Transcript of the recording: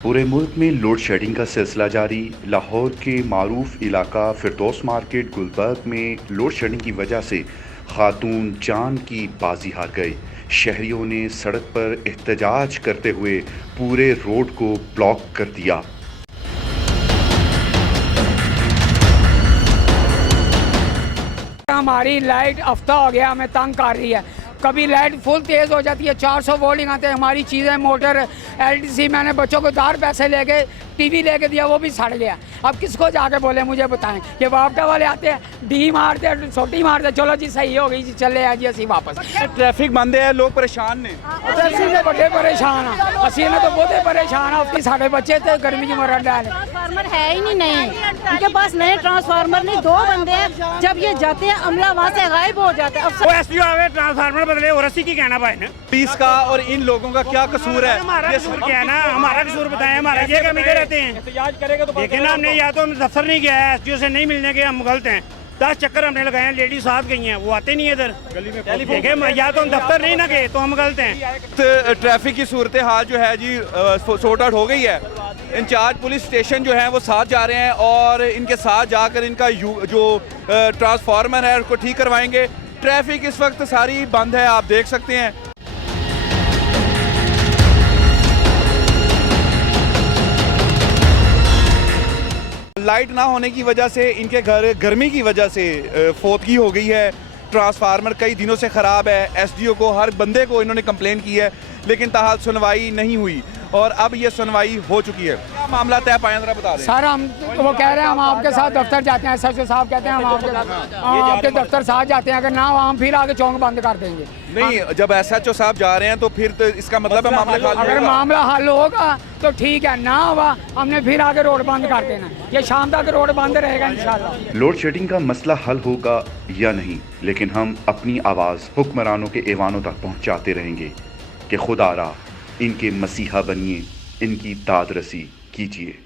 पूरे मुल्क में लोड शेडिंग का सिलसिला जारी। लाहौर के मारूफ इलाका फिरदौस मार्केट गुलबर्ग में लोड शेडिंग की वजह से खातून जान की बाजी हार गए। शहरियों ने सड़क पर एहतजाज करते हुए पूरे रोड को ब्लॉक कर दिया। हमारी लाइट हफ्ता हो गया हमें तंग कर रही है। कभी लाइट फुल तेज़ हो जाती है, 400 वोल्टिंग आते हैं। हमारी चीज़ें मोटर एलटीसी, मैंने बच्चों को 1000 पैसे लेके टीवी लेके दिया, वो भी सड़ गया। अब किसको जाके बोले, मुझे बताएं। ये वापटा वाले आते हैं, डी मारते हैं, छोटी मारते हैं, चलो जी सही हो गई जी, चले आ जी असी वापस। ट्रैफिक बंद है, लोग परेशान ने। ਅਸੀਂ ਤੇ बड़े परेशान हाँ, ਅਸੀਂ ने तो बहुत परेशान हाँ। उसकी साढ़े बच्चे थे गर्मी की मर डाले। ट्रांसफार्मर है ही नहीं नए, उनके पास नए ट्रांसफार्मर नहीं। 2 बंदे हैं, जब ये जाते हैं अमला वहाँ से गायब हो जाता है। वो एसडीओ आवे ट्रांसफार्मर बदले और अस्सी की कहना पाए ना। पुलिस का और इन लोगों का क्या कसूर है? हमारा कसूर क्या है ना, हमारा कसूर बताएं। हमारा ये कमी रहते हैं, देखे ना हमने, या तो हम दफ्तर नहीं गया है, एसडीओ से नहीं मिलने के हम गलत हैं। 10 चक्कर हमने लगाए हैं, लेडीज साथ गई हैं, वो आते नहीं है इधर गली में। देखे या तो हम दफ्तर नहीं ना गए तो हम गलत हैं। ट्रैफिक की सूरत हाल जो है जी सॉर्ट आउट हो गई है। इंचार्ज पुलिस स्टेशन जो है वो साथ जा रहे हैं और इनके साथ जाकर इनका जो ट्रांसफार्मर है उसको ठीक करवाएंगे। ट्रैफिक इस वक्त सारी बंद है, आप देख सकते हैं। लाइट ना होने की वजह से इनके घर गर्मी की वजह से फोतगी हो गई है। ट्रांसफार्मर कई दिनों से ख़राब है। एसडीओ को, हर बंदे को इन्होंने कंप्लेन की है, लेकिन ताहाल सुनवाई नहीं हुई और अब ये सुनवाई हो चुकी है। क्या मामला तय पाया, जरा बता दें। सर हम वो कह रहे हैं हम आपके साथ दफ्तर जाते हैं, एसएचओ साहब कहते हैं हम आपके दफ्तर साथ जाते हैं, अगर ना हम फिर आगे चौक बंद कर देंगे। नहीं, जब एसएचओ साहब जा रहे हैं तो फिर तो इसका मतलब है मामला हल अगर होगा। मामला हल होगा तो ठीक है, ना हुआ हमने फिर आगे रोड बंद कर देना। ये शाम तक रोड बंद रहेगा इंशाल्लाह। लोड शेडिंग का मसला हल होगा या नहीं, लेकिन हम अपनी आवाज़ हुक्मरानों के ऐवानों तक पहुंचाते रहेंगे कि खुदारा इनके मसीहा बनिए, इनकी दाद रसी कीजिए।